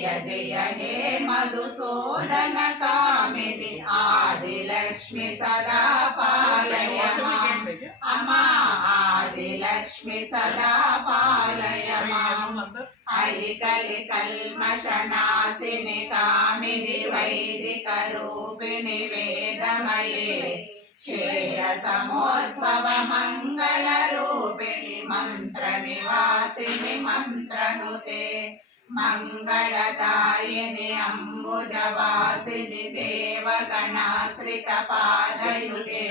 జయ జయ హే మధుసూదన కామిని ఆదిలక్ష్మి సదా పాలయ అమా ఆదిలక్ష్మి సదా పాలయ హరి కలి కల్మషనాశిని కామిని వైదిక రూపిణి వేదమయే క్షేర సమోద్భవ మంగళ రూపిణి మంత్ర నివాసిని మంత్రనుతే. మంగళదాయిని అంబుజవాసిని దేవగణాశ్రిత పాదయుగే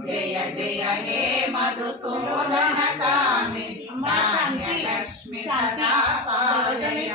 జయ జయ హే మధుసూదన కామిని లక్ష్మి సదా పాలయ